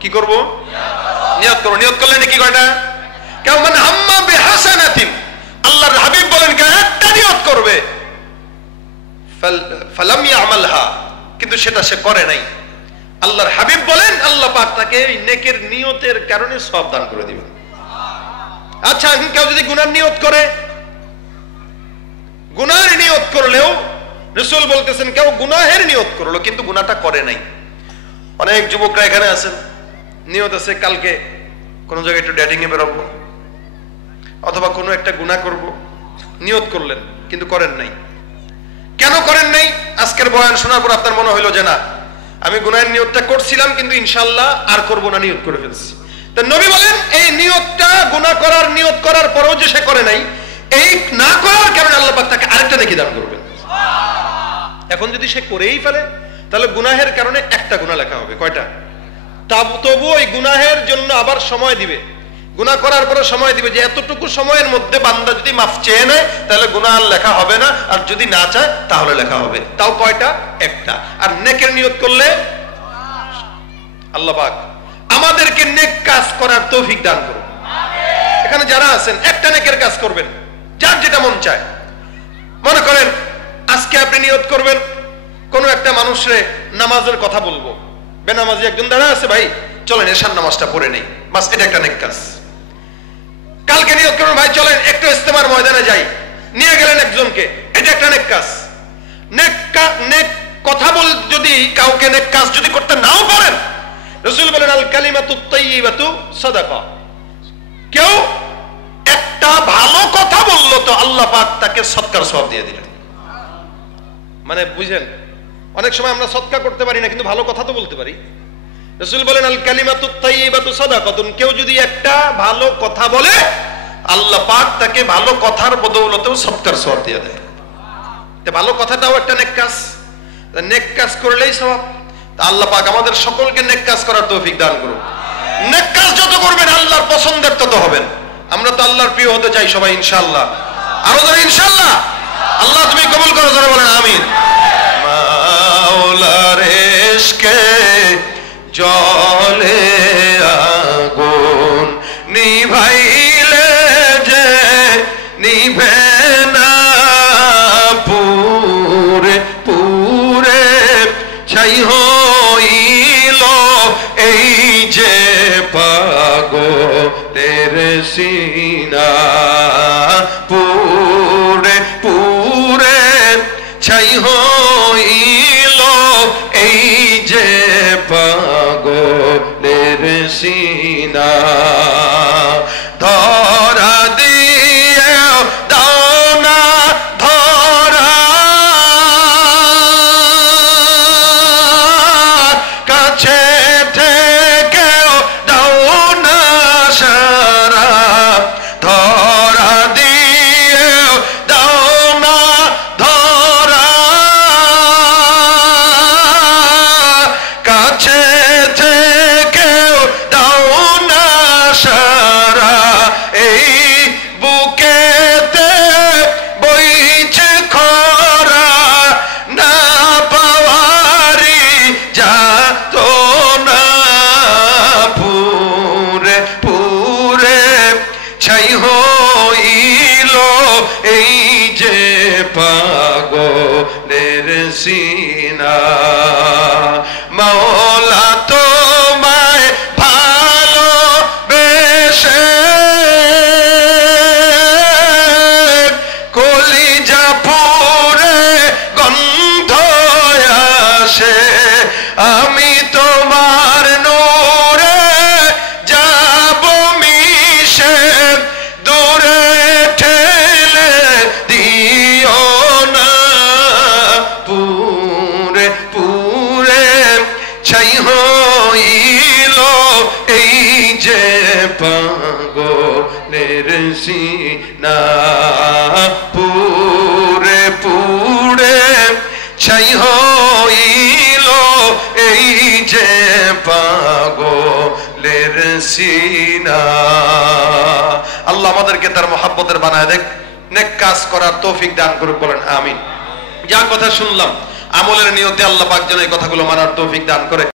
কি করব? নিয়ত করব। নিয়ত করলে নাকি কয়টা? কেউ মানে হাম্মা বিহাসানাতিন, আল্লাহর হাবিব বলেন কেউ একটা নিয়ত করবে ফালাম ইয়ামালহা, কিন্তু সেটা সে করে নাই, আল্লাহর হাবিব বলেন আল্লাহ পাক তাকে এই নেকের নিয়তের কারণে সওয়াব দান করে দিবেন। আচ্ছা, কেউ যদি গুনার নিয়ত করে, গুনার নিয়ত করলেও রাসূল বলতেছেন কেউ গুনাহের নিয়ত করলো কিন্তু গুনাহটা করে নাই। অনেক যুবকরা এখানে আছেন, নিয়ত আছে কালকে কোন জায়গায় একটু ডেটিং এ বেরোবো অথবা কোনো একটা গুনাহ করব, নিয়ত করলেন কিন্তু করেন নাই। কেন করেন নাই? আজকের বয়ান শোনার পর আপনার মনে হলো যে না, আমি গুনাহের নিয়তটা করছিলাম কিন্তু ইনশাআল্লাহ আর করব না, নিয়ত করে ফেলছি। তো নবী বলেন এই নিয়তটা গুনাহ করার নিয়ত করার পরেও যে সে করে নাই, এই না করার কারণে আল্লাহ পাক তাকে আরেকটা নেকি দান করবেন। এখন যদি সে করেই ফেলে তাহলে গুনাহের কারণে একটা গুনাহ লেখা হবে। কয়টা? তবু ওই গুনাহের জন্য আবার সময় দিবে, গুনাহ করার পরে সময় দিবে যে এতটুকু সময়ের মধ্যে বান্দা যদি মাফ চেয়ে নেয় তাহলে গুনাহ আর লেখা হবে না, আর যদি না চায় তাহলে লেখা হবে। তাও কয়টা? একটা। আর নেকের নিয়ত করলে আল্লাহ পাক আমাদেরকে নেক কাজ করার তৌফিক দান করুন। এখানে যারা আছেন একটা নেকের কাজ করবেন, যার যেটা মন চায়। মনে করেন আজকে আপনি নিয়ত করবেন কোন একটা মানুষরে নামাজের কথা বলবো, বেনামাজি একজন দাঁড়া আছে, ভাই চলেন এশার নামাজটা পড়ে নেই, বাস এটা একটা নেক কাজ। কালকে নিয়ত করবেন ভাই চলেন একটু ইস্তেমার ময়দানে যাই, নিয়ে গেলেন একজনকে, এটা একটা নেক কাজ। নেক কথা বল, যদি কাউকে নেক কাজ যদি করতে নাও পারেন, রাসূল বলেন আল কালিমাতুত তাইয়্যিবাতু সাদাকা, কেউ একটা ভালো কথা বললো তো আল্লাহ পাক তাকে সদকার সওয়াব দিয়ে দিলেন। মানে বুঝেন, অনেক সময় আমরা সদকা করতে পারি না কিন্তু ভালো কথা তো বলতে পারি। রাসূল বলেন আল কালিমাতুত তাইয়্যিবাতু সাদাকাতুন, কেউ যদি একটা ভালো কথা বলে আল্লাহ পাক তাকে ভালো কথার বদৌলতেও সদকার সওয়াব দিয়ে দেয়। তো ভালো কথাটাও একটা নেক কাজ, নেক কাজ করলেই সওয়াব। আল্লাহ পাক আমাদের সকলকে নেক কাজ করার তৌফিক দান করুন। নেক কাজ যত করবেন আল্লাহর পছন্দের তত হবেন। আমরা তো আল্লাহর প্রিয় হতে চাই সবাই ইনশাআল্লাহ। আরো ধরে ইনশাআল্লাহ। আল্লাহ তুমি কবুল করো, জোরে বলেন আমিন। মাওলার ইশকে জলে আগুন নিভাইলে যে নিভে না, পুরে পুরে ছাই হইল এই যে পাগলের সিনা, পুরে পুরে ছাই হইল এই যে পাগলের সিনা, ধরা দিয়ে দাও না ধরা, কাছে থেকেও দাও না সারা, ধরা দিয়ে দাও না ধরা, কাছে থেকেও দাও না সারা, এই বুকেতে বইছে খরা, না পাওয়ারি যাত না, পুরে পুরে ছাই হইল এই যে পাগলের সিনা, মাওলা তোমায় ভালোবেসে কলিজা পুরে গন্ধ আসে, আমি তোমার নূরে যাব মিশে, দূরে ঠেলে দিও না, পুরে পুরে ছাই হইল এই যে পাগলের সিনা, পুরে পুরে ছাই হইল এই যে পাগলের সিনা। আল্লাহ আমাদেরকে তার মহব্বতের বানায় দেখ, নেক কাজ করার তৌফিক দান করুক, বলেন আমিন। যা কথা শুনলাম আমলের নিয়তে আল্লাহ পাক যেন এই কথাগুলো মানার তৌফিক দান করে।